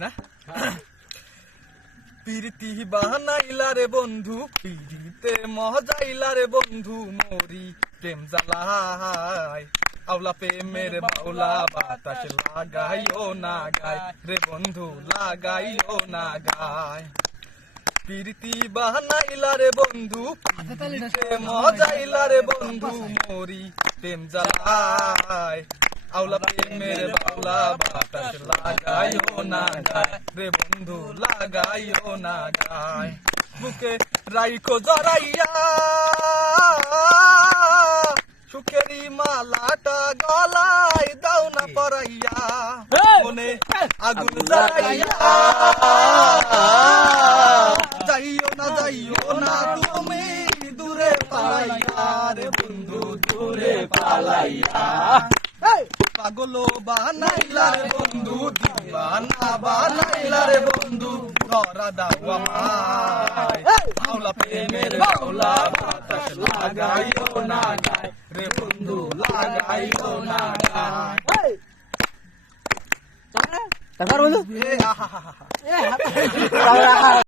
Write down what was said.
না প্রীতি বানাইলা রে বন্ধু পিড়িতে মজাইলা রে বন্ধু মরি প্রেম জ্বালায় আওলা প্রেমের বাউলা বাতাস লাগাইও না গায় রে বন্ধু লাগাইও না গায় প্রীতি বানাইলা রে বন্ধু পিড়িতে মজাইলা রে বন্ধু মরি প্রেম জ্বালায় আওলা প্রেমের বাউলা বাতাস লাগাইও না গায় রে বন্ধু লাগাইও না গায় বুকে রাইখো জড়াইয়া সুখেরি মালাটা গলায় দাও না পরাইয়া মনে আগুন জ্বালাইয়া যাইও না তুমি দূরে পালাইয়া রে বন্ধু দূরে পালাইয়া পাগল বানাইলা রে বন্ধু দিওয়ানা বানাইলা রে বন্ধু ধরা দাও আমায় আওলা প্রেমের বাউলা বাতাস লাগাইও না গায় রে বন্ধু লাগাইও না গায় তারপর বলো এ আহা